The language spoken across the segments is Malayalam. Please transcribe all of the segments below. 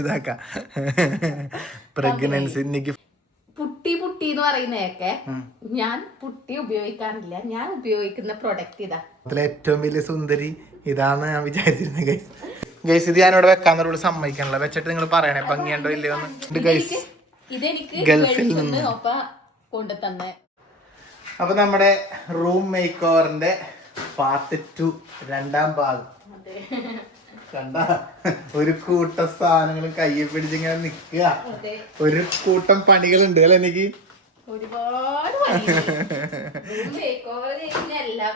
ഇതാക്ക പ്രഗ്നൻസി പുട്ടി പുട്ടി എന്ന് പറയുന്നതൊക്കെ ഞാൻ പുട്ടി ഉപയോഗിക്കാറില്ല. ഞാൻ ഉപയോഗിക്കുന്ന പ്രൊഡക്റ്റ് ഇതാ. അതിലെ ഏറ്റവും വലിയ സുന്ദരി ഇതാണ് ഞാൻ വിചാരിച്ചിരുന്നത് ഗൈസ്. ഗൈസ് ഇത് ഞാനിവിടെ വെക്കാന്നൊരു സമ്മതിക്കണല്ലോ. വെച്ചിട്ട് നിങ്ങൾ പറയണേ ഭംഗിയുണ്ടോ ഇല്ലയോന്ന്. ഗൈസ് ഇതെനിക്ക് ഗൾഫിൽ നിന്ന് കൊണ്ടു തന്നെ. അപ്പൊ നമ്മുടെ റൂം മേക്ക് ഓവറിന്റെ പാർട്ട് 2 രണ്ടാം ഭാഗം കണ്ട. ഒരു കൂട്ടം സാധനങ്ങൾ കയ്യിൽ പിടിച്ചിങ്ങനെ നിക്കുക. ഒരു കൂട്ടം പണികളുണ്ട് അല്ലെ എനിക്ക് ഒരുപാട്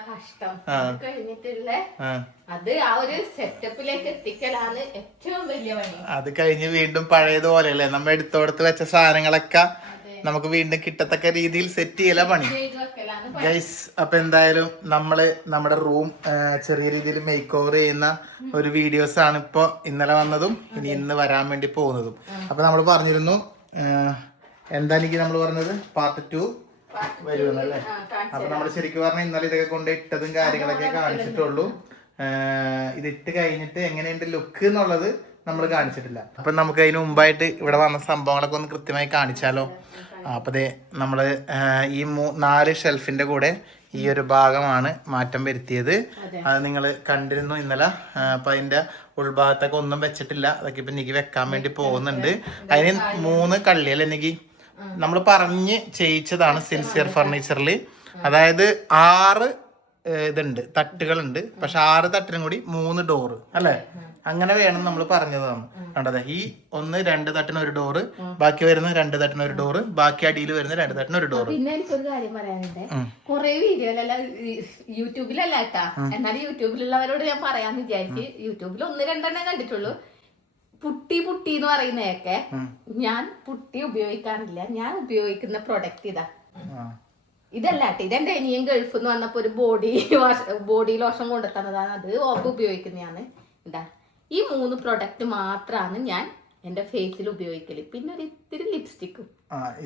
കഷ്ടം കഴിഞ്ഞിട്ടുള്ള അത് ആ ഒരു സെറ്റപ്പിലേക്ക് എത്തിക്കലാണ് ഏറ്റവും വലിയ പണി. അത് കഴിഞ്ഞ് വീണ്ടും പഴയതുപോലെ അല്ലേ നമ്മ എടുത്തോടത്ത് വെച്ച സാധനങ്ങളൊക്കെ നമുക്ക് വീണ്ടും കിട്ടത്തക്ക രീതിയിൽ സെറ്റ് ചെയ്യല പണി ഗൈസ്. അപ്പൊ എന്തായാലും നമ്മള് നമ്മുടെ റൂം ചെറിയ രീതിയിൽ മേക്ക് ഓവർ ചെയ്യുന്ന ഒരു വീഡിയോസ് ആണ് ഇപ്പൊ ഇന്നലെ വന്നതും ഇനി ഇന്ന് വരാൻ വേണ്ടി പോകുന്നതും. അപ്പൊ നമ്മൾ പറഞ്ഞിരുന്നു എന്താ എനിക്ക് നമ്മൾ പറഞ്ഞത് പാർട്ട് 2 വരുമെന്നല്ലേ. അപ്പൊ നമ്മൾ ശരിക്കും പറഞ്ഞാൽ ഇന്നലെ ഇതൊക്കെ കൊണ്ട് ഇട്ടതും കാര്യങ്ങളൊക്കെ കാണിച്ചിട്ടുള്ളൂ. ഇതിട്ട് കഴിഞ്ഞിട്ട് എങ്ങനെയുണ്ട് ലുക്ക് എന്നുള്ളത് നമ്മൾ കാണിച്ചിട്ടില്ല. അപ്പൊ നമുക്ക് അതിന് മുമ്പായിട്ട് ഇവിടെ വന്ന സംഭവങ്ങളൊക്കെ ഒന്ന് കൃത്യമായി കാണിച്ചാലോ. അപ്പൊ നമ്മള് ഈ 4 ഷെൽഫിന്റെ കൂടെ ഈ ഒരു ഭാഗമാണ് മാറ്റം വരുത്തിയത്. അത് നിങ്ങൾ കണ്ടിരുന്നു ഇന്നലെ. അപ്പൊ അതിന്റെ ഉൾഭാഗത്തൊക്കെ ഒന്നും വെച്ചിട്ടില്ല. അതൊക്കെ ഇപ്പൊ എനിക്ക് വെക്കാൻ വേണ്ടി പോകുന്നുണ്ട്. അതിന് 3 കള്ളി അല്ലെ എനിക്ക് നമ്മൾ പറഞ്ഞ് ചെയ്യിച്ചതാണ് സിൻസിയർ ഫർണിച്ചറിൽ. അതായത് 6 ഇതുണ്ട് തട്ടുകളുണ്ട്. പക്ഷെ 6 തട്ടിനും കൂടി 3 ഡോറ് അല്ലെ അങ്ങനെ വേണം നമ്മൾ പറഞ്ഞതാണ്. കണ്ടത് ഈ 1-2 തട്ടിന് ഒരു ഡോറ്, ബാക്കി വരുന്ന 2 തട്ടിന് ഒരു ഡോറ്, ബാക്കി അടിയിൽ വരുന്ന 2 തട്ടിന് ഒരു ഡോറ്. പിന്നെ എനിക്കൊരു കാര്യം പറയാനുണ്ട്. കുറെ വീഡിയോയിലല്ല യൂട്യൂബിലല്ല കേട്ടാ, എന്നാലും യൂട്യൂബിലുള്ളവരോട് ഞാൻ പറയാന്ന് വിചാരിച്ച്. യൂട്യൂബിൽ 1-2 കണ്ടിട്ടുള്ളൂ. പുട്ടി പുട്ടി എന്ന് പറയുന്നതൊക്കെ ഞാൻ പുട്ടി ഉപയോഗിക്കാറില്ല. ഞാൻ ഉപയോഗിക്കുന്ന പ്രൊഡക്റ്റ് ഇതാ. ഇതല്ല കേട്ടോ, ഇതെന്റെ അനിയൻ ഗൾഫിൽ നിന്ന് വന്നപ്പോ ഒരു ബോഡി ലോഷൻ കൊണ്ടു തന്നതാണ്. അത് ഓപ്പ് ഉപയോഗിക്കുന്നതാണ്. ഇതാ ഈ 3 പ്രൊഡക്റ്റ് മാത്രമാണ് ഞാൻ എന്റെ ഫേസിൽ ഉപയോഗിക്കല്. പിന്നെ ഒരു ഇത്തിരി ലിപ്സ്റ്റിക്കും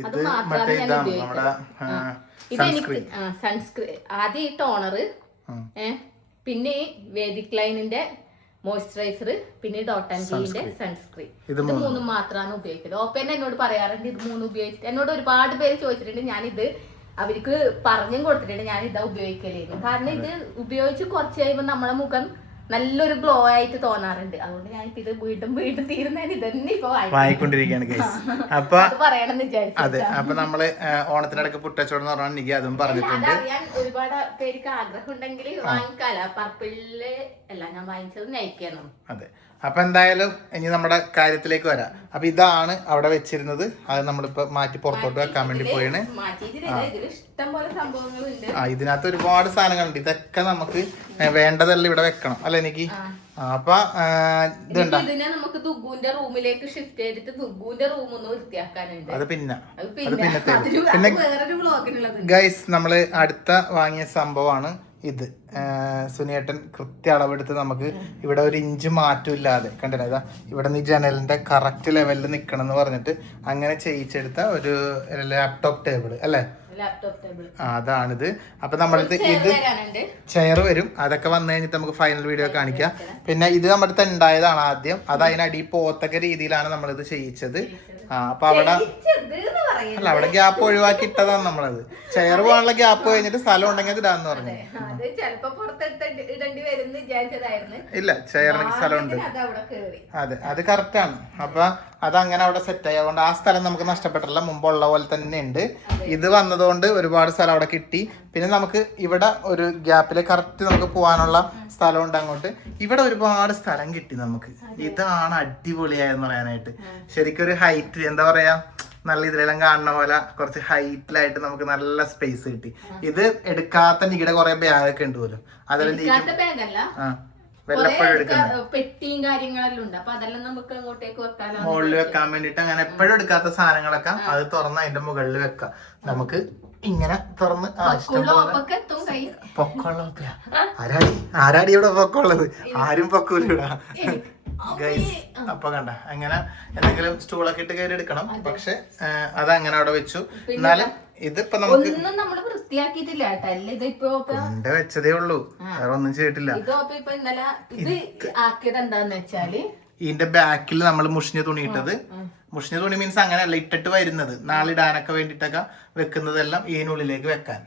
അത് മാത്രമാണ് ഞാൻ ഉപയോഗിക്കുന്നത്. ഇതെനിക്ക് സൺസ്ക്രീൻ, ആദ്യം ഈ ടോണർ, പിന്നെ ഈ വേദിക് ലൈനിന്റെ മോയ്സ്ചറൈസർ, പിന്നെ ഡോട്ട് ആൻഡ് ഗീന്റെ സൺസ്ക്രീൻ. ഇത് 3 മാത്രമാണ് ഉപയോഗിക്കല്. ഓപ്പൻ എന്നോട് പറയാറുണ്ട് ഇത് 3 ഉപയോഗിച്ചിട്ട്. എന്നോട് ഒരുപാട് പേര് ചോദിച്ചിട്ടുണ്ട്. ഞാനിത് അവർക്ക് പറഞ്ഞും കൊടുത്തിട്ടുണ്ട് ഞാൻ ഇതാ ഉപയോഗിക്കലേന്ന്. കാരണം ഇത് ഉപയോഗിച്ച് കുറച്ച് കഴിയുമ്പോൾ നമ്മളെ മുഖം നല്ലൊരു ഗ്ലോ ആയിട്ട് തോന്നാറുണ്ട്. അതുകൊണ്ട് ഞാൻ ഇത് വീണ്ടും തീരുന്നതിന് ഇതന്നെ ഇപ്പൊ വാങ്ങിക്കൊണ്ടിരിക്കുകയാണ്. അപ്പൊ പറയണമെന്ന് വിചാരിച്ചു. അതെ, അപ്പൊ നമ്മള് ഓണത്തിനിടക്ക് പുട്ടച്ചോടെന്ന് പറഞ്ഞാൽ എനിക്ക് അതും പറഞ്ഞിട്ടുണ്ട്. ഞാൻ ഒരുപാട് പേർക്ക് ആഗ്രഹം ഉണ്ടെങ്കിൽ വാങ്ങിക്കാല. പർപ്പിളില് അല്ല ഞാൻ വാങ്ങിച്ചത് നൈക്കാണ്. അതെ, അപ്പൊ എന്തായാലും ഇനി നമ്മുടെ കാര്യത്തിലേക്ക് വരാം. അപ്പൊ ഇതാണ് അവിടെ വെച്ചിരുന്നത്. അത് നമ്മളിപ്പോ മാറ്റി പുറത്തോട്ട് വെക്കാൻ വേണ്ടി പോയാണ്. ഇതിനകത്ത് ഒരുപാട് സാധനങ്ങളുണ്ട്. ഇതൊക്കെ നമുക്ക് വേണ്ടതെല്ലാം ഇവിടെ വെക്കണം അല്ലെ എനിക്ക്. അപ്പൊ ഇതുണ്ടാ നമുക്ക് ദുഗുവിന്റെ റൂമിലേക്ക് ഷിഫ്റ്റ് ചെയ്തിട്ട് ദുഗുവിന്റെ റൂം ഒന്ന് വൃത്തിയാക്കാനുണ്ട്. അത് പിന്നെ ഗൈസ് നമ്മള് അടുത്ത വാങ്ങിയ സംഭവമാണ് ഇത്. സുനിയേട്ടൻ കൃത്യ അളവെടുത്ത് നമുക്ക് ഇവിടെ 1 ഇഞ്ച് മാറ്റമില്ലാതെ കണ്ടില്ല, ഇതാ ഇവിടെ നിന്ന് ജനലിന്റെ കറക്റ്റ് ലെവലിൽ നിക്കണം എന്ന് പറഞ്ഞിട്ട് അങ്ങനെ ചെയ്യിച്ചെടുത്ത ഒരു ലാപ്ടോപ്പ് ടേബിൾ അല്ലേ. അതാണിത്. അപ്പൊ നമ്മളിത് ഇത് ചെയർ വരും. അതൊക്കെ വന്നു കഴിഞ്ഞിട്ട് നമുക്ക് ഫൈനൽ വീഡിയോ കാണിക്കാം. പിന്നെ ഇത് നമ്മുടെ അടുത്ത് ഉണ്ടായതാണ് ആദ്യം. അത് അതിനടി പോത്തക്ക രീതിയിലാണ് നമ്മളിത് ചെയ്യിച്ചത്. അപ്പൊ അവിടെ ഗ്യാപ്പ് ഒഴിവാക്കി ഇട്ടതാണ് നമ്മളത്. ചെയർ പോകാനുള്ള ഗ്യാപ്പ് കഴിഞ്ഞിട്ട് സ്ഥലം ഉണ്ടെങ്കിൽ ഇടാന്ന് പറഞ്ഞു. ഇല്ല, ചെയറിന് സ്ഥലമുണ്ട്. അതെ, അത് കറക്റ്റ് ആണ്. അപ്പൊ അതങ്ങനെ അവിടെ സെറ്റായി. അതുകൊണ്ട് ആ സ്ഥലം നമുക്ക് നഷ്ടപ്പെട്ടില്ല, മുമ്പുള്ള പോലെ തന്നെ ഉണ്ട്. ഇത് വന്നതുകൊണ്ട് ഒരുപാട് സ്ഥലം അവിടെ കിട്ടി. പിന്നെ നമുക്ക് ഇവിടെ ഒരു ഗ്യാപ്പില് കറക്റ്റ് നമുക്ക് പോകാനുള്ള സ്ഥലമുണ്ട് അങ്ങോട്ട്. ഇവിടെ ഒരുപാട് സ്ഥലം കിട്ടി നമുക്ക്. ഇതാണ് അടിപൊളിയായെന്ന് പറയാനായിട്ട്. ശരിക്കും ഒരു ഹൈറ്റ് എന്താ പറയാ, നല്ല ഇതിലെല്ലാം കാണുന്ന പോലെ കുറച്ച് ഹൈറ്റിലായിട്ട് നമുക്ക് നല്ല സ്പേസ് കിട്ടി. ഇത് എടുക്കാത്ത നികിടെ കുറെ ബാഗൊക്കെ ഉണ്ട് പോലും. അതെല്ലാം പെട്ടിയും കാര്യങ്ങളെല്ലാം ഉണ്ട്. അപ്പൊ അതെല്ലാം നമുക്ക് അങ്ങോട്ടേക്ക് വെക്കാനോ മുകളിൽ വെക്കാൻ വേണ്ടിട്ട് അങ്ങനെ എപ്പോഴും എടുക്കാത്ത സാധനങ്ങളൊക്കെ അത് തുറന്ന് അതിന്റെ മുകളിൽ വെക്കാം. നമുക്ക് ഇങ്ങനെ തുറന്ന് പൊക്കമുള്ള ആരാടി ഇവിടെ പൊക്കമുള്ളത്? ആരും പൊക്കൂല ഗൈസ്. അപ്പൊ കണ്ട അങ്ങനെ എന്തെങ്കിലും സ്റ്റൂളൊക്കെ ഇട്ട് കയറി എടുക്കണം. പക്ഷെ അതങ്ങനെ അവിടെ വെച്ചു. എന്നാലും ഇതിപ്പോ നമുക്ക് വൃത്തിയാക്കിയിട്ടില്ല വെച്ചതേ ഉള്ളൂ, വേറെ ഒന്നും ചെയ്തിട്ടില്ല. ഇത് ആക്കിയത് എന്താന്ന് വെച്ചാല് ഇതിന്റെ ബാക്കിൽ നമ്മൾ മുഷിഞ്ഞ തുണി ഇട്ടത്. മുഷിഞ്ഞ തുണി മീൻസ് അങ്ങനെയല്ല ഇട്ടിട്ട് വരുന്നത്, നാളെ ഇടാനൊക്കെ വേണ്ടിട്ടൊക്കെ വെക്കുന്നതെല്ലാം ഇതിനുള്ളിലേക്ക് വെക്കാൻ,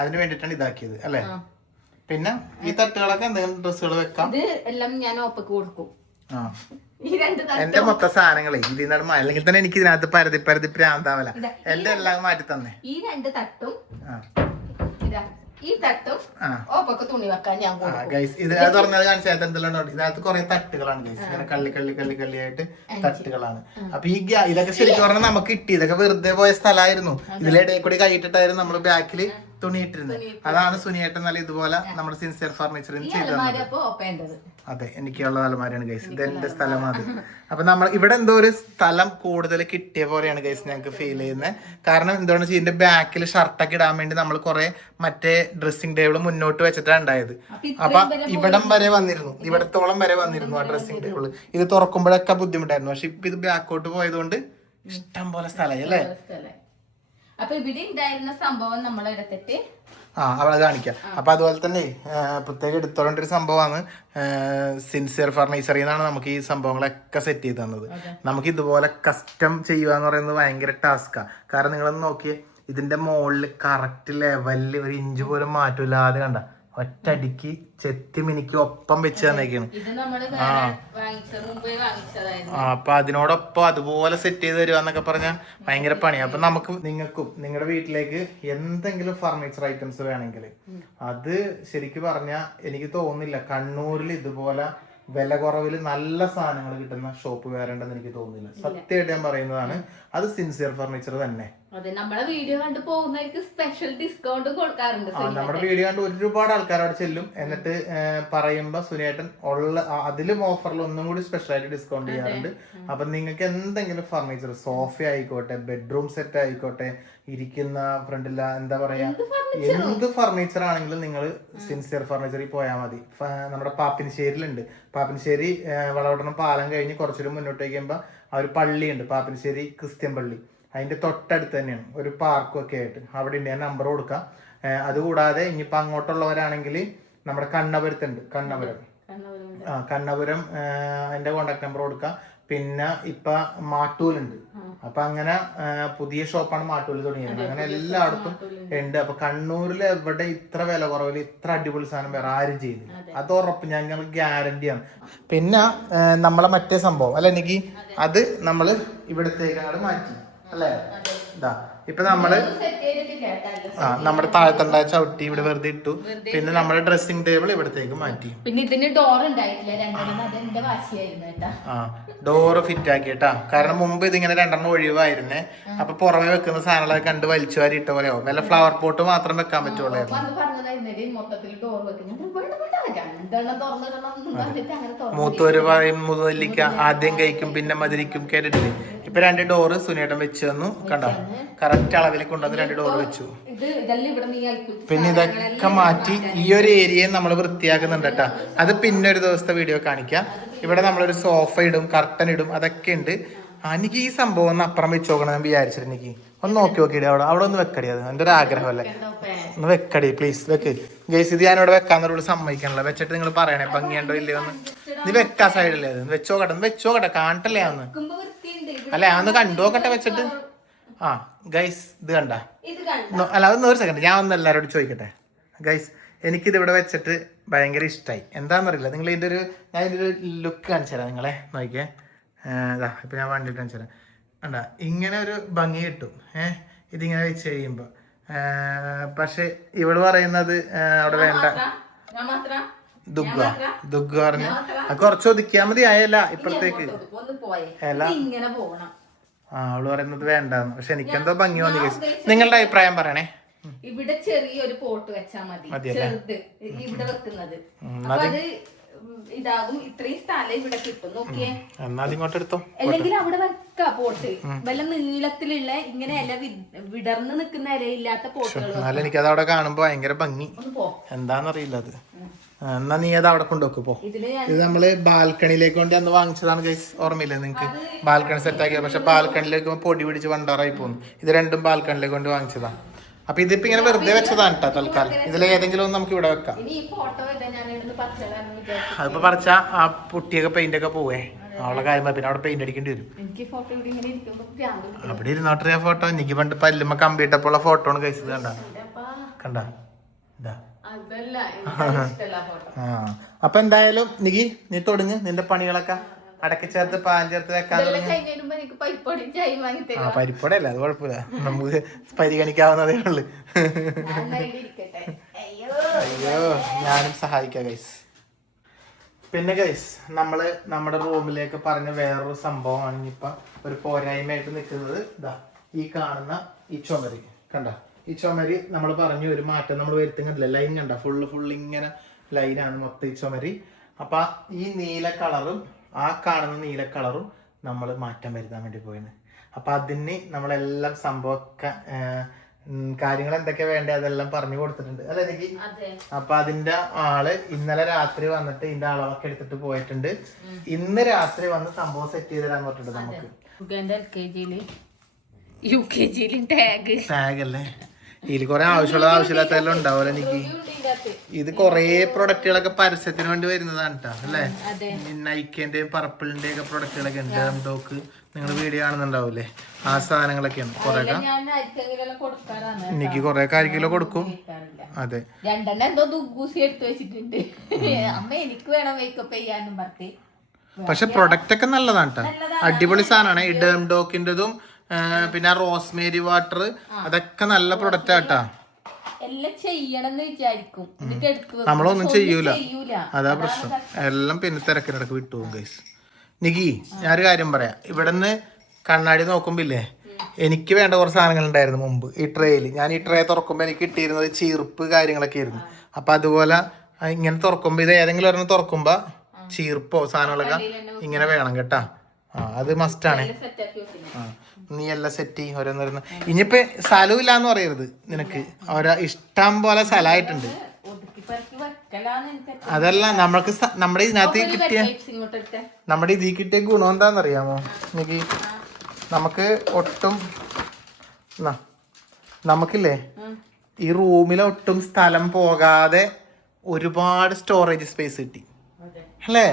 അതിന് വേണ്ടിട്ടാണ് ഇതാക്കിയത് അല്ലെ. പിന്നെ ഈ തട്ടുകളൊക്കെ എന്തെങ്കിലും ഡ്രസ്സുകൾ വെക്കാം. എല്ലാം ഞാൻ ഓപ്പക്ക് കൊടുക്കും. എന്റെ മൊത്തം സാധനങ്ങളെ ഇതിൽ നിന്നാണ്, അല്ലെങ്കിൽ തന്നെ എനിക്ക് ഇതിനകത്ത് പരതി പ്രാന്താവല. എന്റെ എല്ലാം മാറ്റി തന്നെ. ഈ 2 തട്ടും ഈ തട്ടും ഓപ്പൊക്കെ തുണി വെക്കാൻ ഞാൻ ഗൈസ് ഇത് തുറന്നത് കാണിച്ചാൽ എന്തെല്ലാം ഇതിനകത്ത് കുറെ തട്ടുകളാണ് ഗൈസ്, ഇങ്ങനെ കള്ളിയായിട്ട് തട്ടുകളാണ്. അപ്പൊ ഈ ഇതൊക്കെ ശരിക്കും പറഞ്ഞാൽ നമുക്ക് കിട്ടി, ഇതൊക്കെ വെറുതെ പോയ സ്ഥലമായിരുന്നു. ഇതിലിടയിൽ കൂടി കൈയിട്ടിട്ടായിരുന്നു നമ്മള് ബാക്കില് തുണി ഇട്ടിരുന്നത്. അതാണ് സുനിയേട്ടൻ നല്ല ഇതുപോലെ നമ്മുടെ സിൻസിയർ ഫർണിച്ചറിൽ ചെയ്തു തന്നത്. അതെ, എനിക്കുള്ള അലമാരയാണ് ഗൈസ്, ഇത് എന്റെ സ്ഥലം അത്. അപ്പൊ നമ്മൾ ഇവിടെ എന്തോ ഒരു സ്ഥലം കൂടുതൽ കിട്ടിയ പോലെയാണ് ഗൈസ് ഞങ്ങൾക്ക് ഫീൽ ചെയ്യുന്നത്. കാരണം എന്താണെന്ന് വെച്ചാൽ ഇതിന്റെ ബാക്കിൽ ഷർട്ടൊക്കെ ഇടാൻ വേണ്ടി നമ്മൾ കുറെ മറ്റേ ഡ്രസ്സിംഗ് ടേബിൾ മുന്നോട്ട് വെച്ചിട്ടാണ് ഉണ്ടായത്. അപ്പൊ ഇവിടം വരെ വന്നിരുന്നു, ഇവിടത്തോളം വരെ വന്നിരുന്നു ആ ഡ്രസ്സിംഗ് ടേബിൾ. ഇത് തുറക്കുമ്പോഴൊക്കെ ബുദ്ധിമുട്ടായിരുന്നു. പക്ഷെ ഇപ്പൊ ഇത് ബാക്കോട്ട് പോയതുകൊണ്ട് ഇഷ്ടം പോലെ സ്ഥലമായി അല്ലേ. അപ്പൊ ഇവിടെ ഉണ്ടായിരുന്ന സംഭവം നമ്മൾ എടുത്തിട്ട് അവിടെ കാണിക്കാം. അപ്പൊ അതുപോലെ തന്നെ പ്രത്യേകം എടുത്തോളേണ്ട ഒരു സംഭവമാണ് സിൻസിയർ ഫർണിച്ചറിൽ നിന്നാണ് നമുക്ക് ഈ സംഭവങ്ങളൊക്കെ സെറ്റ് ചെയ്ത് തന്നത്. നമുക്ക് ഇതുപോലെ കസ്റ്റം ചെയ്യുക എന്ന് പറയുന്നത് ഭയങ്കര ടാസ്ക്കാണ്. കാരണം നിങ്ങളൊന്ന് നോക്കിയേ, ഇതിന്റെ മുകളിൽ കറക്റ്റ് ലെവലിൽ 1 ഇഞ്ച് പോലും മാറ്റമില്ലാതെ കണ്ട ഒറ്റടിക്ക് ചെത്തി മിനിക്ക് ഒപ്പം വെച്ച് തന്നേക്കാണ്. അപ്പൊ അതിനോടൊപ്പം അതുപോലെ സെറ്റ് ചെയ്ത് തരുക എന്നൊക്കെ പറഞ്ഞാൽ ഭയങ്കര പണിയാണ്. അപ്പൊ നമുക്ക് നിങ്ങൾക്കും നിങ്ങളുടെ വീട്ടിലേക്ക് എന്തെങ്കിലും ഫർണിച്ചർ ഐറ്റംസ് വേണമെങ്കിൽ അത് ശരിക്കും പറഞ്ഞാൽ എനിക്ക് തോന്നുന്നില്ല കണ്ണൂരിൽ ഇതുപോലെ വില കുറവിൽ നല്ല സാധനങ്ങൾ കിട്ടുന്ന ഷോപ്പ് വേറെ ഉണ്ടെന്ന് എനിക്ക് തോന്നുന്നില്ല. സത്യമായിട്ട് ഞാൻ പറയുന്നതാണ്, അത് സിൻസിയർ ഫർണിച്ചർ തന്നെ. നമ്മുടെ വീഡിയോ കണ്ട് പോകുന്നവർക്ക് സ്പെഷ്യൽ ഡിസ്കൗണ്ട് കൊടുക്കാറുണ്ട്. നമ്മുടെ വീഡിയോ കണ്ട് ഒരുപാട് ആൾക്കാർ അവിടെ ചെല്ലും, എന്നിട്ട് പറയുമ്പോ സുനിയേട്ടൻ അതിലും ഓഫറിൽ ഒന്നും കൂടി സ്പെഷ്യൽ ആയിട്ട് ഡിസ്കൗണ്ട് ചെയ്യാറുണ്ട്. അപ്പൊ നിങ്ങൾക്ക് എന്തെങ്കിലും ഫർണിച്ചർ, സോഫ ആയിക്കോട്ടെ, ബെഡ്റൂം സെറ്റ് ആയിക്കോട്ടെ, ഇരിക്കുന്ന ഫ്രണ്ടില്ല എന്താ പറയാ, എന്ത് ഫർണിച്ചർ ആണെങ്കിലും നിങ്ങൾ സിൻസിയർ ഫർണിച്ചറിൽ പോയാൽ മതി. നമ്മുടെ പാപ്പിനിശ്ശേരിയിലുണ്ട്. പാപ്പിനിശ്ശേരി വളവട്ടണം പാലം കഴിഞ്ഞ് കുറച്ചൊരു മുന്നോട്ട് വയ്ക്കുമ്പോൾ ആ ഒരു പള്ളിയുണ്ട്, പാപ്പിനിശ്ശേരി ക്രിസ്ത്യൻ പള്ളി. അതിന്റെ തൊട്ടടുത്ത് തന്നെയാണ് ഒരു പാർക്കും ഒക്കെ ആയിട്ട്. അവിടെ ഉണ്ട്, ഞാൻ നമ്പർ കൊടുക്കാം. അതുകൂടാതെ ഇനിയിപ്പോൾ അങ്ങോട്ടുള്ളവരാണെങ്കിൽ നമ്മുടെ കണ്ണപുരത്തുണ്ട്, കണ്ണപുരം അതിന്റെ കോണ്ടാക്ട് നമ്പർ കൊടുക്കാം. പിന്നെ ഇപ്പൊ മാട്ടൂലുണ്ട്. അപ്പൊ അങ്ങനെ പുതിയ ഷോപ്പാണ് മാട്ടൂല് തുടങ്ങിയത്. അങ്ങനെ എല്ലായിടത്തും ഉണ്ട്. അപ്പൊ കണ്ണൂരിൽ എവിടെ ഇത്ര വില കുറവിൽ ഇത്ര അടിപൊളി സാധനം വേറെ ആരും ചെയ്യുന്നില്ല, അത് ഉറപ്പ്, ഞങ്ങൾ ഗ്യാരണ്ടിയാണ്. പിന്നെ നമ്മളെ മറ്റേ സംഭവം അല്ല എനിക്ക് അത് നമ്മള് ഇവിടത്തേക്ക് അങ്ങോട്ട് മാറ്റി അല്ലേ. ഇതാ ഇപ്പൊ നമ്മള് നമ്മുടെ താഴത്തുണ്ടായ ചവിട്ടി ഇവിടെ വെറുതെ ഇട്ടു. പിന്നെ നമ്മുടെ ഡ്രസ്സിംഗ് ടേബിൾ ഇവിടത്തേക്ക് മാറ്റി. പിന്നെ ഇതിന് ഡോർ ഉണ്ടായിട്ടില്ല, ഡോറ് ഫിറ്റ് ആക്കിട്ടാ. കാരണം മുമ്പ് ഇതിങ്ങനെ 2 ഒഴിവായിരുന്നേ. അപ്പൊ പുറമെ വെക്കുന്ന സാധനങ്ങളൊക്കെ കണ്ട് വലിച്ചു വാരി ഇട്ട പോലെ ആവും. വല്ല ഫ്ലവർ പോട്ട് മാത്രം വെക്കാൻ പറ്റുള്ളായിരുന്നു. മൂത്തോര് പറയും മുതലിക്ക ആദ്യം കഴിക്കും പിന്നെ മധുരിക്കും കേട്ടിട്ടില്ലേ. ഇപ്പൊ 2 ഡോറ് സുനിയേട്ടൻ വെച്ച് തന്നു, കണ്ടോ കറക്റ്റ് അളവിൽ കൊണ്ടുവന്ന് 2 ഡോറ് വെച്ചു. പിന്നെ ഇതൊക്കെ മാറ്റി ഈ ഒരു ഏരിയയെ നമ്മൾ വൃത്തിയാക്കുന്നുണ്ട് കേട്ടാ. അത് പിന്നെ ഒരു ദിവസത്തെ വീഡിയോ കാണിക്കാം. ഇവിടെ നമ്മളൊരു സോഫ ഇടും, കർട്ടൻ ഇടും, അതൊക്കെ ഉണ്ട്. എനിക്ക് ഈ സംഭവം ഒന്ന് അപ്പുറം വെച്ച് നോക്കണം ഞാൻ വിചാരിച്ചിട്ട്. എനിക്ക് ഒന്ന് നോക്കിയിടേ, അവിടെ ഒന്ന് വെക്കടി, അത് എൻ്റെ ഒരു ആഗ്രഹമല്ലേ. ഒന്ന് വെക്കടി പ്ലീസ്, വെക്ക് ഗൈസ്. ഇത് ഞാനിവിടെ വെക്കാന്നൊരു സമ്മതിക്കണല്ലോ. വെച്ചിട്ട് നിങ്ങൾ പറയണേ ഭംഗിയുണ്ടോ ഇല്ലയോ ഒന്ന്. ഇത് വെക്കാ സൈഡില്ലേ, അത് വെച്ചോക്കട്ടെ കാണട്ടല്ലേ ഒന്ന്. അല്ലെ അതൊന്ന് കണ്ടു നോക്കട്ടെ വെച്ചിട്ട്. ഗൈസ് ഇത് കണ്ട അല്ല, അതൊന്ന് ഒരു സെക്കൻഡ് ഞാൻ ഒന്ന് എല്ലാവരോടും ചോദിക്കട്ടെ ഗൈസ്. എനിക്കിത് ഇവിടെ വെച്ചിട്ട് ഭയങ്കര ഇഷ്ടമായി. എന്താണെന്നറിയില്ല, നിങ്ങൾ ഇതിൻ്റെ ഞാൻ ഇതിൻ്റെ ഒരു ലുക്ക് കാണിച്ചു തരാം നിങ്ങളെ. നോക്കിയേ, ഇപ്പം ഞാൻ വണ്ടിയിട്ട് കാണിച്ചു തരാം. കണ്ട ഇങ്ങനെ ഒരു ഭംഗി കിട്ടും ഇതിങ്ങനെ വെച്ച് കഴിയുമ്പോൾ. പക്ഷെ ഇവള് പറയുന്നത് അവിടെ വേണ്ട, ദുഗ്ഗ പറഞ്ഞു കുറച്ച് ഒതുക്കിയാൽ മതി ആയല്ല ഇപ്പഴത്തേക്ക് അല്ല. അവള് പറയുന്നത് വേണ്ടാന്ന്. പക്ഷെ എനിക്കെന്തോ ഭംഗി തോന്നി. നിങ്ങളുടെ അഭിപ്രായം പറയണേ. ഇവിടെ ചെറിയൊരു പോട്ട് വെച്ചാൽ മതി, ചെറുത് ഇവിടെ വെക്കുന്നത്. ഇതാകും, ഇത്രയും സ്ഥലം ഇവിടെ കിട്ടും. നോക്കിയേ, അല്ലെങ്കിൽ അവിടെ വെക്ക പോട്ട്. വല്ല നീളത്തിലുള്ള ഇങ്ങനെ ഇല വിടർന്ന് നിൽക്കുന്ന ഇലയില്ലാത്ത പോട്ടുകൾ. എനിക്കത് അവിടെ കാണുമ്പോ ഭയങ്കര ഭംഗി, എന്താന്നറിയില്ല അത്. എന്നാ നീ അത് അവിടെ കൊണ്ടുവെക്ക് പോ. ഇത് നമ്മള് ബാൽക്കണിയിലേക്ക് കൊണ്ട് അന്ന് വാങ്ങിച്ചതാണ് ഗൈസ്, ഓർമ്മയില്ലേ നിങ്ങൾക്ക്? ബാൽക്കണി സെറ്റ് ആക്കിയത്. പക്ഷെ ബാൽക്കണിയിലേക്ക് പൊടി പിടിച്ച് വണ്ടാറായി പോകുന്നു. ഇത് 2 ബാൽക്കണിയിലേക്ക് കൊണ്ട് വാങ്ങിച്ചതാണ്. അപ്പൊ ഇതിപ്പോ ഇങ്ങനെ വെറുതെ വെച്ചതാണ് കേട്ടോ തൽക്കാലം. ഇതിലേതെങ്കിലും ഒന്ന് നമുക്ക് ഇവിടെ വെക്കാം. അതിപ്പോ പറിച്ച ആ പുട്ടിയൊക്കെ പെയിന്റ് ഒക്കെ പോവേ. അവളെ കാര്യം പിന്നെ അവിടെ പെയിന്റ് അടിക്കേണ്ടി വരും. എനിക്ക് ഫോട്ടോ ഇങ്ങനെ ഇരിക്കുമ്പോ അവിടെ ഇരുന്നോട്ടറിയ ഫോട്ടോ. എനിക്ക് പണ്ട് പല്ലുമ്മ കമ്പിട്ടപ്പോൾ ഫോട്ടോ ആണ് കഴിച്ചത്. കണ്ട ഇതാ. അപ്പൊ എന്തായാലും നീ തുടങ്ങ് നിന്റെ പണികളൊക്കെ അടക്കി ചേർത്ത് പാൻ ചേർത്ത് വെക്കാൻ. പരിപ്പൊടി അല്ല, അത് കുഴപ്പമില്ല, നമുക്ക് പരിഗണിക്കാവുന്നതേ ഉള്ളു. അയ്യോ ഞാനും സഹായിക്കാം ഗൈസ്. പിന്നെ ഗൈസ് നമ്മള് നമ്മുടെ റൂമിലേക്ക് പറഞ്ഞ വേറൊരു സംഭവമാണ് ഇനിയിപ്പൊ ഒരു പോരായ്മയായിട്ട് നിൽക്കുന്നത്. ഇതാ ഈ കാണുന്ന ഈ ചുമരി കണ്ട. ഈ ചുമരി നമ്മൾ പറഞ്ഞു ഒരു മാറ്റം നമ്മൾ വരുത്തുന്നില്ല. ലൈൻ കണ്ട, ഫുള്ള് ഇങ്ങനെ ലൈനാണ് മൊത്തം ഈ ചുമരി. അപ്പൊ ഈ നീല കളറും ആ കാണുന്ന നീല കളറും നമ്മൾ മാറ്റം വരുത്താൻ വേണ്ടി പോയിന്. അപ്പൊ അതിന് നമ്മളെല്ലാം സംഭവമൊക്കെ കാര്യങ്ങൾ എന്തൊക്കെ വേണ്ടേ അതെല്ലാം പറഞ്ഞു കൊടുത്തിട്ടുണ്ട് അല്ലെ എനിക്ക്. അപ്പൊ അതിന്റെ ആള് ഇന്നലെ രാത്രി വന്നിട്ട് ഇതിന്റെ അളവൊക്കെ എടുത്തിട്ട് പോയിട്ടുണ്ട്. ഇന്ന് രാത്രി വന്ന് സംഭവം സെറ്റ് ചെയ്ത് തരാൻ പറഞ്ഞിട്ടുണ്ട് നമുക്ക്. ടാഗ് അല്ലേ ഇതിൽ കുറെ ആവശ്യമില്ലാത്തെല്ലാം ഉണ്ടാവുമല്ലോ എനിക്ക്. ഇത് കൊറേ പ്രൊഡക്റ്റുകളൊക്കെ പരസ്യത്തിന് വേണ്ടി വരുന്നതാണ് കേട്ടോ അല്ലേ. നൈക്കിന്റെയും പർപ്പിളിന്റെയും ഒക്കെ പ്രൊഡക്റ്റുകളൊക്കെ ഉണ്ട്. ഡോക്ക് നിങ്ങൾ വീഡിയോ കാണുന്നുണ്ടാവൂലേ, ആ സാധനങ്ങളൊക്കെയാണ് കൊറേ. എനിക്ക് കൊറേ കിലോ കൊടുക്കും. അതെ, പക്ഷെ പ്രൊഡക്റ്റ് ഒക്കെ നല്ലതാണ് കേട്ടോ, അടിപൊളി സാധനമാണ്. ഈ ഡേം ഡോക്കിന്റെതും പിന്നെ റോസ്മേരി വാട്ടർ അതൊക്കെ നല്ല പ്രൊഡക്റ്റ് ആട്ടാ. നമ്മളൊന്നും ചെയ്യൂല, അതാ പ്രശ്നം. എല്ലാം പിന്നെ തിരക്കിനിടക്ക് വിട്ടുപോകും ഗൈസ്. നിക്കി ഞാനൊരു കാര്യം പറയാം. ഇവിടുന്ന് കണ്ണാടി നോക്കുമ്പോ ഇല്ലേ, എനിക്ക് വേണ്ട കുറച്ച് സാധനങ്ങൾ ഉണ്ടായിരുന്നു മുമ്പ് ഈ ട്രേയിൽ. ഞാൻ ഈ ട്രേ തുറക്കുമ്പോൾ എനിക്ക് കിട്ടിയിരുന്നത് ചീർപ്പ് കാര്യങ്ങളൊക്കെ ആയിരുന്നു. അപ്പൊ അതുപോലെ ഇങ്ങനെ തുറക്കുമ്പോ ഇത് ഏതെങ്കിലും ഒരെണ്ണം തുറക്കുമ്പോ ചീർപ്പോ സാധനങ്ങളൊക്കെ ഇങ്ങനെ വേണം കേട്ടാ. അത് മസ്റ്റാണ്. നീ എല്ലാം സെറ്റ് ചെയ്യും ഓരോന്നോരോന്ന്. ഇനിയിപ്പോ സ്ഥലമില്ലാന്ന് പറയരുത്, നിനക്ക് ഓരോ ഇഷ്ടം പോലെ സ്ഥലമായിട്ടുണ്ട്. അതല്ല നമ്മൾക്ക് നമ്മുടെ ഇതിനകത്ത് കിട്ടിയ ഗുണം എന്താണെന്നറിയാമോ എനിക്ക്? നമുക്ക് ഒട്ടും നമുക്കില്ലേ ഈ റൂമിൽ ഒട്ടും സ്ഥലം പോകാതെ ഒരുപാട് സ്റ്റോറേജ് സ്പേസ് കിട്ടി അല്ലേ.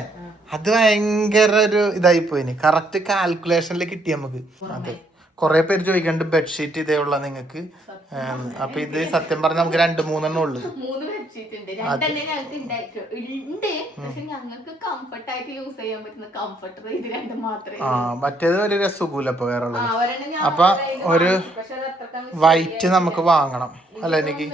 അത് ഭയങ്കര ഒരു ഇതായി പോയിന്. കറക്റ്റ് കാൽക്കുലേഷനിൽ കിട്ടി നമുക്ക്. അതെ, കൊറേ പേര് ചോദിക്കണ്ട് ബെഡ്ഷീറ്റ് ഇതേ ഉള്ള നിങ്ങൾക്ക്. അപ്പൊ ഇത് സത്യം പറഞ്ഞാൽ നമുക്ക് 2-3 ഉള്ളു. മറ്റേത് ഒരു രസകൂല ഇപ്പൊ വേറെ ഉള്ളത്. അപ്പൊ ഒരു വൈറ്റ് നമുക്ക് വാങ്ങണം അല്ല എനിക്ക്.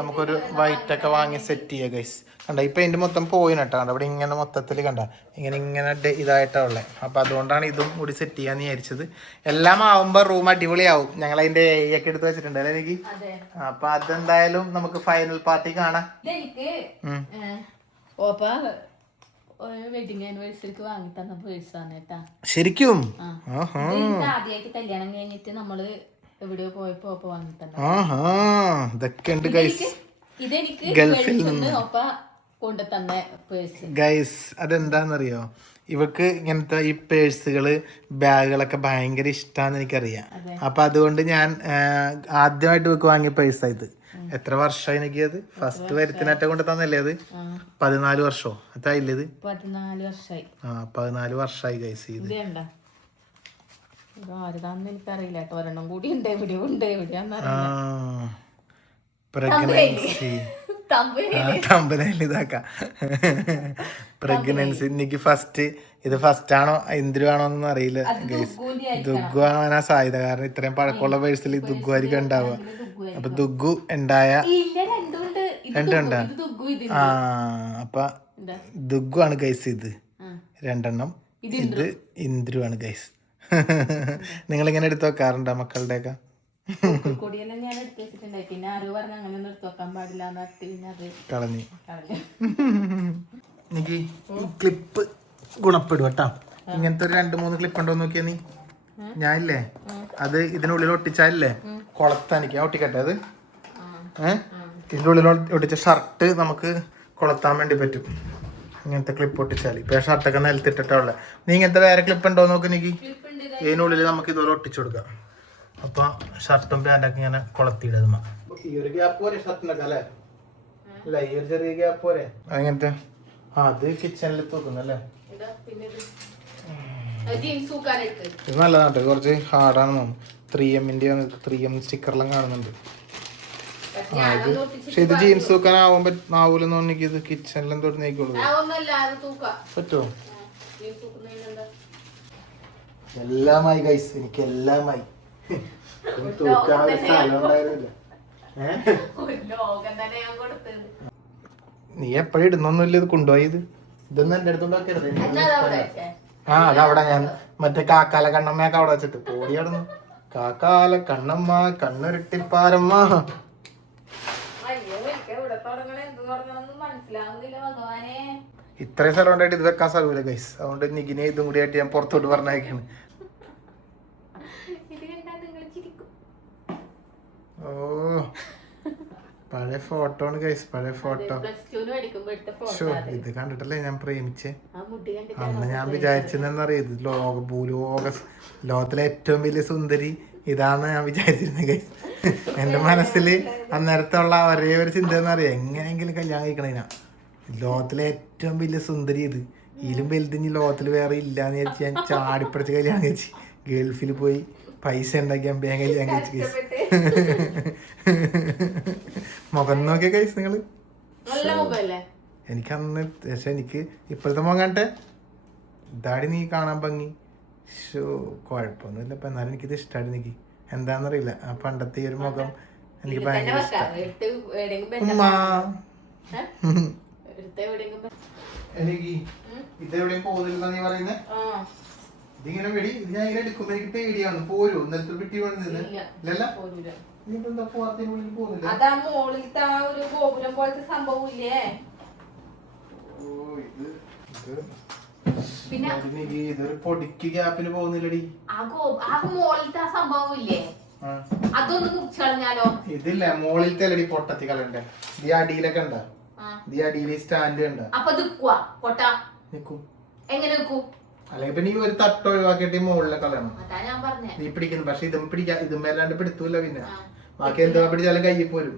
നമുക്കൊരു വൈറ്റ് ഒക്കെ വാങ്ങി സെറ്റ് ചെയ്യാം ഗൈസ്. കണ്ട ഇപ്പൊ ഇതിന്റെ മൊത്തം പോയിട്ടാ. ഇവിടെ ഇങ്ങനെ മൊത്തത്തിൽ കണ്ട ഇങ്ങനെ ഇതായിട്ടാ ഉള്ളത്. അപ്പൊ അതുകൊണ്ടാണ് ഇതും കൂടി സെറ്റ് ചെയ്യാന്ന് വിചാരിച്ചത്. എല്ലാം ആവുമ്പോ റൂം അടിപൊളിയാവും. ഞങ്ങൾ അതിന്റെ ഒക്കെ എടുത്ത് വെച്ചിട്ടുണ്ട് അല്ലേ എനിക്ക്. അപ്പൊ അതെന്തായാലും നമുക്ക് ഫൈനൽ പാർട്ടി കാണാം. വെഡിങ് ആനിവേഴ്സറിക്ക് വാങ്ങി തന്ന പേഴ്സാണ് കേട്ടാ. ശരിക്കും ആദ്യമായിട്ട് കല്യാണം കഴിഞ്ഞിട്ട് നമ്മള് എവിടെയോ പോയപ്പോ വാങ്ങി തന്നെ. ഇതെനിക്ക് ഗൾഫിൽ നിന്ന് കൊണ്ട് തന്ന പേഴ്സ് ഗൈസ്. അതെന്താന്നറിയോ, ഇവക്ക് ഇങ്ങനത്തെ ഈ പേഴ്സുകള് ബാഗുകളൊക്കെ ഭയങ്കര ഇഷ്ടാന്ന് എനിക്കറിയാം. അപ്പൊ അതുകൊണ്ട് ഞാൻ ആദ്യമായിട്ട് ഇവക്ക് വാങ്ങിയ പേഴ്സാ ഇത്. എത്ര വർഷമായി എനിക്ക് അത് ഫസ്റ്റ് വരുത്തിനറ്റ കൊണ്ട് തന്നല്ലേ അത്. 14 വർഷമോ അതായില്ലേ ഇത്? 14 വർഷമായി. 14 വർഷമായി ഗൈസ്. ഇത് എനിക്കറിയില്ല കേട്ടോ. ഒരെണ്ണം കൂടി ഉണ്ട്, എവിടെയോ ഉണ്ട്, എവിടെയാന്ന് പ്രഗ്നൻസി ഇതാക്കാം. പ്രഗ്നൻസി എനിക്ക് ഫസ്റ്റ് ഇത് ഫസ്റ്റ് ആണോ ഇന്ദിരു ആണോ എന്നൊന്നും അറിയില്ല ഗൈസ്. ദുഗ്ഗു ആവാനാ സാധ്യത, കാരണം ഇത്രയും പഴക്കമുള്ള പേഴ്സിൽ ദുഗ്ഗു ആയിരിക്കും ഉണ്ടാവുക. അപ്പൊ ദുഗ്ഗു ഉണ്ടായ രണ്ടുണ്ടാ. അപ്പൊ ദുഗ്ഗു ആണ് ഗൈസ് ഇത് 2 ഇത് ഇന്ദിരു ആണ് ഗൈസ്. നിങ്ങളിങ്ങനെ എടുത്ത് വെക്കാറുണ്ടോ മക്കളുടെയൊക്കെ? കളഞ്ഞു. എനിക്ക് ഈ ക്ലിപ്പ് ഗുണപ്പെടും കേട്ടാ. ഇങ്ങനത്തെ ഒരു 2-3 ക്ലിപ്പ് ഉണ്ടോ നോക്കിയാ നീ. ഞാനില്ലേ അത് ഇതിനുള്ളിൽ ഒട്ടിച്ചാലേ കൊളത്താൻ എനിക്ക് ഒട്ടിക്കട്ടെ. അത് ഇതിൻ്റെ ഉള്ളിൽ ഒട്ടിച്ച ഷർട്ട് നമുക്ക് കൊളത്താൻ വേണ്ടി പറ്റും ഇങ്ങനത്തെ ക്ലിപ്പ് ഒട്ടിച്ചാൽ. ഇപ്പൊ ഷർട്ടൊക്കെ നിലത്തിട്ടിട്ടുള്ള. നീ ഇങ്ങനത്തെ വേറെ ക്ലിപ്പ് ഉണ്ടോ നോക്ക് എനിക്ക്. ഇതിനുള്ളിൽ നമുക്ക് ഇതുപോലെ ഒട്ടിച്ചു കൊടുക്കാം. അപ്പൊ ഷർട്ടും പാൻറ്റൊക്കെ ഇങ്ങനെ കൊളത്തിയിടും. ഈ ഒരു ഗ്യാപ്പ് പോരെ ഷർട്ടിനൊക്കെ അല്ലേ? അല്ല ഈ ഒരു ചെറിയ ഗ്യാപ്പ് പോരെ അങ്ങനത്തെ. അത് കിച്ചണിൽ തൂക്കുന്നല്ലേ. ജീൻസ് തൂക്കാനിട്ട് ഇത് നല്ലതാണ്, കുറച്ച് ഹാർഡാണെന്ന് തോന്നുന്നു. 3M സ്റ്റിക്കറെല്ലാം കാണുന്നുണ്ട്. പക്ഷെ ഇത് ജീൻസ് തൂക്കാൻ ആവൂലെന്ന് തോന്നി. ഇത് കിച്ചണിലും തൊട്ട് നീക്കുള്ളൂ. പറ്റുമോ? എല്ലാമായി ഗൈസ്, എനിക്ക് എല്ലാമായി. തൂക്കാൻ ഒരു സ്ഥലം ഉണ്ടായിരുന്നില്ല. നീ എപ്പോഴും ഇടുന്നൊന്നുമില്ല. ഇത് കൊണ്ടുപോയി ഇതൊന്നും എന്റെ അടുത്തുണ്ടാക്കരുത്. ആ അതവിടെ ഞാൻ മറ്റേ കാക്കാല കണ്ണമ്മയൊക്കെ അവിടെ വെച്ചിട്ട് പോടി അവിടുന്ന്. കാക്കാല കണ്ണമ്മ കണ്ണുരുട്ടിപ്പാരമ്മ. ഇത്രയും സ്ഥലം ഉണ്ടായിട്ട് ഇത് വെക്കാൻ സ്ഥലമില്ല ഗൈസ്. അതുകൊണ്ട് നികിനെ ഇതും കൂടി ആയിട്ട് ഞാൻ പുറത്തോട്ട് പറഞ്ഞേക്കാണ്. ഓ പഴയ ഫോട്ടോ ആണ് ഗൈസ്, പഴയ ഫോട്ടോ. ഇത് കണ്ടിട്ടല്ലേ ഞാൻ പ്രേമിച്ചേ. അന്ന് ഞാൻ വിചാരിച്ചെന്നറിയാം, ഇത് ലോകത്തിലെ ഏറ്റവും വലിയ സുന്ദരി ഇതാന്ന് ഞാൻ വിചാരിച്ചിരുന്നത് ഗൈസ്. എന്റെ മനസ്സിൽ അന്നേരത്തുള്ള ഒരേ ഒരു ചിന്ത എന്നറിയാം, എങ്ങനെയെങ്കിലും കല്യാണം കഴിക്കണേനാ. ലോകത്തിലെ ഏറ്റവും വലിയ സുന്ദരി ഇത്, ഇതിലും വലുതിന് ലോകത്തിൽ വേറെ ഇല്ലാന്ന് വിചാരിച്ച് ഞാൻ ചാടിപ്പടിച്ച് കല്യാണം കഴിച്ച് ഗൾഫിൽ പോയി പൈസ ഉണ്ടാക്കി അമ്പയാൻ കല്യാണം കഴിച്ച് ഗൈസ്. മുഖം നോക്കിയ ഗൈസ് നിങ്ങള്. എനിക്ക് അന്ന് പക്ഷെ എനിക്ക് ഇപ്പോഴത്തെ മുഖം കണ്ടേ ഇതാടി നീ കാണാൻ ഭംഗി. ഷോ കുഴപ്പമൊന്നുമില്ല. ഇപ്പൊ എന്നാലും എനിക്കിത് ഇഷ്ടമാണ്. എനിക്ക് എന്താന്നറിയില്ല, ആ പണ്ടത്തെ ഈ ഒരു മുഖം എനിക്ക് ഭയങ്കര ഇഷ്ടം. എനിക്ക് ഇതെവിടെയും പോകുന്നില്ല നീ പറയുന്നേ. ഇതിങ്ങനെ വെടി ഞാൻ ഇങ്ങനെ എടുക്കുമ്പോ എനിക്ക് പേടിയാണ്. പോരും ഇന്നലത്തെ വിട്ടി വന്നില്ലല്ലോ. അതാ മോളിലത്തെ ആ ഒരു ഗോപുരം പോലത്തെ സംഭവം ഇല്ലേ. പിന്നെ ഇതൊരു പൊടിക്ക് ഗ്യാപ്പിന് പോകുന്നില്ലടി. ആ മോളിലത്തെ ആ സംഭവം ഇല്ലേ, അതൊന്ന് കുറിച്ച് കളഞ്ഞാലോ. ഇതില്ല മോളിലത്തെ അല്ലടി പൊട്ടത്തി കളണ്ടേ. ഈ അടിയിലൊക്കെ ഉണ്ടാ, ഈ അടിയിൽ സ്റ്റാൻഡ് ഉണ്ട്. അപ്പൊ പൊട്ട നിക്കും എങ്ങനെ നിക്കും? അല്ലെങ്കിൽ പിന്നെ ഈ ഒരു തട്ട് ഒഴിവാക്കിയിട്ട് മുകളിലെ കളയണം. അതാ ഞാൻ പറഞ്ഞേ. നീ പിടിക്കുന്നു, പക്ഷെ ഇതും പിടിക്കാൻ ഇതും വല്ലാണ്ട് പിടുത്തൂല്ല. പിന്നെ ബാക്കി എന്താ പിടിച്ചാലും കയ്യിൽ പോരും.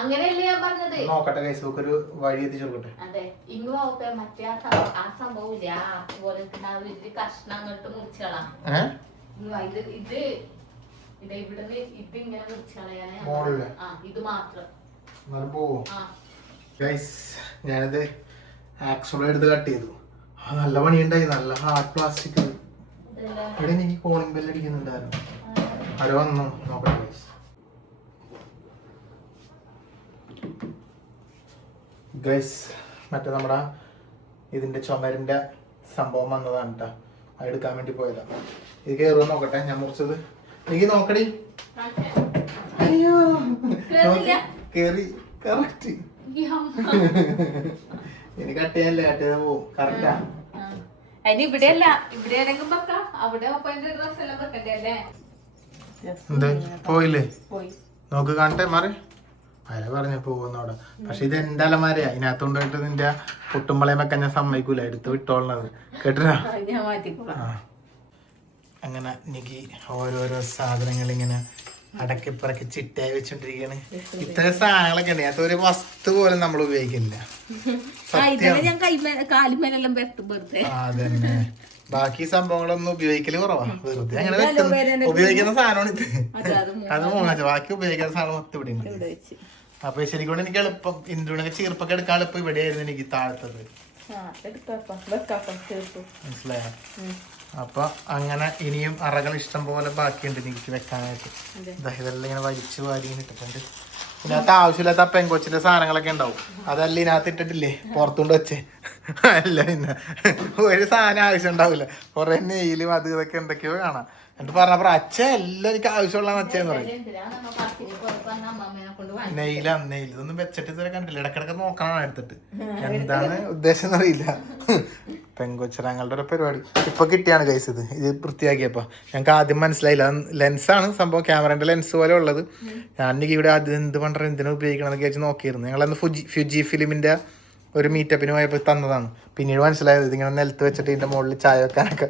അങ്ങനെയല്ലേ ഞാൻ പറഞ്ഞത്. നോക്കട്ടെ കൈസ്, ഒരു വഴി എത്തിച്ചു കൊടുക്കട്ടെ. അതെ ഇങ്ങ് മറ്റേ ആ സംഭവം ഇല്ല, അതുപോലെ കഷ്ണം അങ്ങോട്ട് മുറിച്ചളാം. ഇത് ഇവിടുന്ന് ഇത് ഇങ്ങനെ മുറിച്ചളയാനേ. ഇത് മാത്രം ഞാനിത് ആക്സോള എടുത്ത് കട്ട് ചെയ്തു. നല്ല പണിയുണ്ടായി, നല്ല ഹാർഡ് പ്ലാസ്റ്റിക്. ഇവിടെ എനിക്ക് കോളിംഗ് ബെല്ല് അടിക്കുന്നുണ്ടായിരുന്നു. ആരോ വന്നു നോക്കട്ടെ ഗൈസ്. മറ്റേ നമ്മുടെ ഇതിന്റെ ചുമരിന്റെ സംഭവം വന്നതാണ് കേട്ടോ, അത് എടുക്കാൻ വേണ്ടി പോയതാ. ഇത് കയറുമോ നോക്കട്ടെ. ഞാൻ മുറിച്ചത് എനിക്ക് നോക്കടി. അയ്യോ കേറി കറക്റ്റ്. ഇനി കട്ട് ചെയ്യാനല്ലേ, കട്ട് ചെയ്താൽ പോവും. കറക്റ്റാ. ഇവിടെയല്ല, ഇവിടെ അവിടെ പോയില്ലേ? നോക്ക് കാണട്ടെ മാറി. അര പറഞ്ഞ പോകുന്നവിടെ. പക്ഷെ ഇത് എന്റെ അലമാരയാ, ഇതിനകത്തോണ്ടായിട്ട് നിന്റെ പൊട്ടുമ്പളയും വെക്കാൻ ഞാൻ സമ്മതിക്കൂല, എടുത്ത് വിട്ടോളണത് കേട്ടാ. അങ്ങനെ എനിക്ക് ഓരോരോ സാധനങ്ങൾ ഇങ്ങനെ അടക്കിപ്പറക്കി ചിട്ടായി വെച്ചോണ്ടിരിക്കാണ്. ഇത്തരം സാധനങ്ങളൊക്കെ ഉണ്ട്, അതൊരു വസ്തു പോലും നമ്മൾ ഉപയോഗിക്കില്ല. അതന്നെ. ബാക്കി സംഭവങ്ങളൊന്നും ഉപയോഗിക്കല് കുറവാ, വെറുതെ അങ്ങനെ ഉപയോഗിക്കുന്ന സാധനമാണ് ഇത്. അത് മൂന്നാഴ്ച ബാക്കി ഉപയോഗിക്കുന്ന സാധനം മൊത്തം ഇവിടെ ഉണ്ട്. അപ്പൊ ശരിക്കും എനിക്ക് എളുപ്പം ഇന്ത്യനൊക്കെ ചീർപ്പൊക്കെ എടുക്കാൻ എളുപ്പം ഇവിടെയായിരുന്നു എനിക്ക് താഴത്തത്. മനസ്സിലായോ? അപ്പൊ അങ്ങനെ ഇനിയും അറകൾ ഇഷ്ടം പോലെ ബാക്കിയുണ്ട് എനിക്ക് വെക്കാനായിട്ട്. ഇതെല്ലാം ഇങ്ങനെ വലിച്ചു വാരി ഇട്ടിട്ടുണ്ട്. ഇതിനകത്ത് ആവശ്യമില്ലാത്ത പെങ്കൊച്ചിന്റെ സാധനങ്ങളൊക്കെ ഉണ്ടാവും, അതല്ല ഇതിനകത്ത് ഇട്ടിട്ടില്ലേ പുറത്തുകൊണ്ട് വെച്ചേ. അല്ല പിന്നെ ഒരു സാധനം ആവശ്യം ഉണ്ടാവില്ല, കുറെ നെയ്യിലും അത് ഇതൊക്കെ എന്തൊക്കെയോ കാണാം. എന്നിട്ട് പറഞ്ഞപ്പോ അച്ഛ എല്ലാം എനിക്ക് ആവശ്യമുള്ള അച്ഛന്ന് പറയും. നെയ്യിലാണ് ഇതൊന്നും വെച്ചിട്ട് ഇതുവരെ കണ്ടില്ല. ഇടക്കിടക്ക് നോക്കണം എടുത്തിട്ട്, എന്താണ് ഉദ്ദേശം എന്നറിയില്ല. പെങ്കൊച്ചിറങ്ങളുടെ ഒരു പരിപാടി ഇപ്പൊ കിട്ടിയാണ് ഗൈസ്. ഇത് വൃത്തിയാക്കിയപ്പോ ഞങ്ങൾക്ക് ആദ്യം മനസ്സിലായില്ല, ലെൻസാണ് സംഭവം, ക്യാമറന്റെ ലെൻസ് പോലെ ഉള്ളത്. ഞാൻ ഇവിടെ ആദ്യം എന്ത് പണ്ട എന്തിനാ ഉപയോഗിക്കണം എന്നൊക്കെ വെച്ച് നോക്കിയിരുന്നു. ഞങ്ങളന്ന് ഫ്യൂജി ഫിലിമിന്റെ ഒരു മീറ്റപ്പിന് പോയപ്പോൾ തന്നതാണ്. പിന്നീട് മനസ്സിലായത് ഇതിങ്ങനെ നിലത്ത് വെച്ചിട്ട് ഇതിന്റെ മുകളിൽ ചായ വെക്കാനൊക്കെ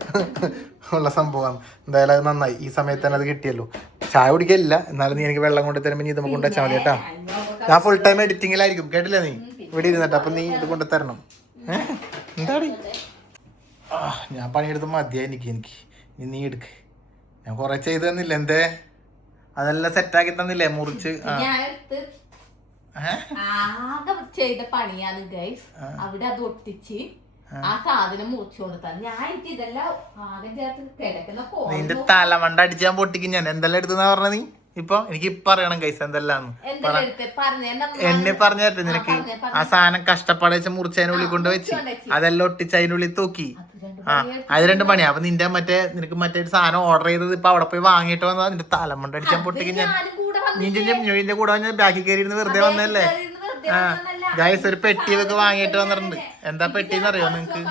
ഉള്ള സംഭവമാണ്. എന്തായാലും അത് നന്നായി, ഈ സമയത്ത് തന്നെ അത് കിട്ടിയല്ലോ. ചായ കുടിക്കില്ല, എന്നാലും നീ എനിക്ക് വെള്ളം കൊണ്ട് തരുമ്പോൾ നീ ഇത് കൊണ്ട് വെച്ചാൽ മതി കേട്ടാ. ഞാൻ ഫുൾ ടൈം എഡിറ്റിങ്ങിലായിരിക്കും കേട്ടില്ല നീ ഇവിടെ ഇരുന്നിട്ട്. അപ്പൊ നീ ഇത് കൊണ്ട് തരണം. എന്താടി ഞാൻ പണിയെടുത്ത് മതിയാ എനിക്ക് ഇനി നീ എടുക്ക്. ഞാൻ കുറെ ചെയ്തു തന്നില്ല എന്തേ? അതെല്ലാം സെറ്റാക്കി തന്നില്ലേ മുറിച്ച്? ആകെ ചെയ്ത പണിയാണ് ഗൈസ്. അവിടെ അത് ഒട്ടിച്ച് ആ സാധനം മുറിച്ചു കൊടുത്താണ്. ഞാൻ എനിക്ക് ഇതെല്ലാം ആകെ ചേർത്ത് കിടക്കുന്ന നിന്റെ തലമണ്ട അടിച്ചാൻ പൊട്ടിക്കും ഞാൻ. എന്തെല്ലാം എടുത്തെന്നാ പറഞ്ഞ നീ? ഇപ്പൊ എനിക്ക് ഇപ്പൊ അറിയണം കൈസ് എന്തെല്ലാന്ന് എന്നെ പറഞ്ഞു തരട്ടെ നിനക്ക്. ആ സാധനം കഷ്ടപ്പാട് വെച്ച് മുറിച്ച് അതിനുള്ളിൽ കൊണ്ട് വെച്ച് അതെല്ലാം ഒട്ടിച്ച് അതിനുള്ളിൽ തൂക്കി. അത് 2 പണിയാ. അപ്പൊ നിന്റെ നിനക്ക് മറ്റേ ഒരു സാധനം ഓർഡർ ചെയ്തത് ഇപ്പൊ അവിടെ പോയി വാങ്ങിയിട്ട് വന്നാ നിന്റെ തലമണ്ട അടിച്ചാൻ പൊട്ടിക്കും ഞാൻ. നിന്റെ കൂടെ വന്ന് ബാക്കി കയറി ഇരുന്ന് വെറുതെ വന്നല്ലേ? ഗൈസ് ഒരു പെട്ടി ഒക്കെ വാങ്ങിയിട്ട് വന്നിട്ടുണ്ട്. എന്താ പെട്ടിന്ന് അറിയോ നിങ്ങക്ക്?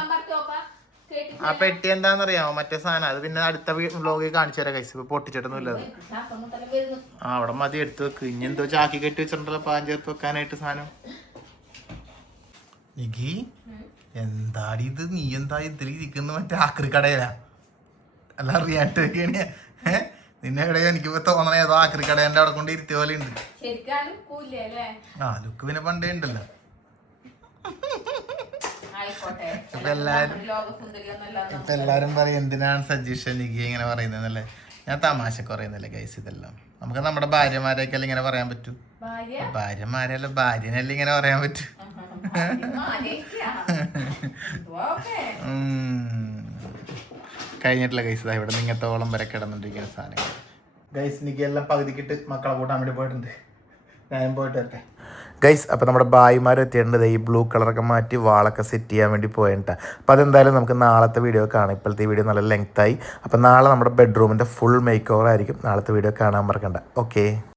ആ പെട്ടി എന്താന്നറിയാമോ? മറ്റേ സാധനം. അത് പിന്നെ അടുത്ത വ്ലോഗിൽ കാണിച്ചു തരാം ഗൈസ്. ഇപ്പൊ പൊട്ടിച്ചിട്ടൊന്നുമില്ല അത്. അവിടെ മതി, എടുത്ത് വെക്ക്. ഇനി എന്തോ ചാക്കി കെട്ടി വെച്ചിട്ടുണ്ടല്ലോ പാൻ ചേർത്ത് വെക്കാനായിട്ട് സാധനം. നികി എന്താടി ഇത്? നീ എന്താ ഇതിൽ ഇരിക്കുന്ന? മറ്റേ ആക്രി കടയിലാ? അല്ല അറിയാണ്ട് നിന്നെ എവിടെയോ എനിക്കിപ്പോ തോന്നണേ ഏതോ ആക്രി കടേന്റെ അവിടെ കൊണ്ട് ഇരുത്തിയ പോലെ ഉണ്ട്. ആ ലുക്ക് പിന്നെ പണ്ടേ ഉണ്ടല്ലോ. ഇപ്പൊ എല്ലാരും പറയും എന്തിനാണ് സജീഷ് നികി ഇങ്ങനെ പറയുന്നല്ലേ? ഞാൻ തമാശക്ക് പറയുന്നല്ലേ ഗൈസ്. ഇതെല്ലാം നമുക്ക് നമ്മുടെ ഭാര്യമാരെയൊക്കെ ഇങ്ങനെ പറയാൻ പറ്റൂ. ഭാര്യമാരല്ല ഭാര്യനല്ലേ ഇങ്ങനെ പറയാൻ പറ്റൂ. കഴിഞ്ഞിട്ടില്ല ഗൈസ്. ഇവിടെ നിങ്ങത്തോളം വരെ കിടന്നിട്ടിരിക്കുന്ന സാധനങ്ങൾ ഗൈസ്. നികി എല്ലാം പകുതിക്കിട്ട് മക്കളെ കൂട്ടാൻ വേണ്ടി പോയിട്ടുണ്ട്. ഞാനും പോയിട്ട് വരട്ടെ ഗൈസ്. അപ്പോൾ നമ്മുടെ ബായിമാർ എത്തിയിട്ടുണ്ട്. ഈ ബ്ലൂ കളറൊക്കെ മാറ്റി വാളൊക്കെ സെറ്റ് ചെയ്യാൻ വേണ്ടി പോയിട്ടാ. അപ്പോൾ അതെന്തായാലും നമുക്ക് നാളത്തെ വീഡിയോ കാണാം. ഇപ്പോഴത്തെ വീഡിയോ നല്ല ലെങ്തായി. അപ്പോൾ നാളെ നമ്മുടെ ബെഡ്റൂമിൻ്റെ ഫുൾ മേക്ക് ഓവർ ആയിരിക്കും. നാളത്തെ വീഡിയോ കാണാൻ മറക്കണ്ട. ഓക്കെ.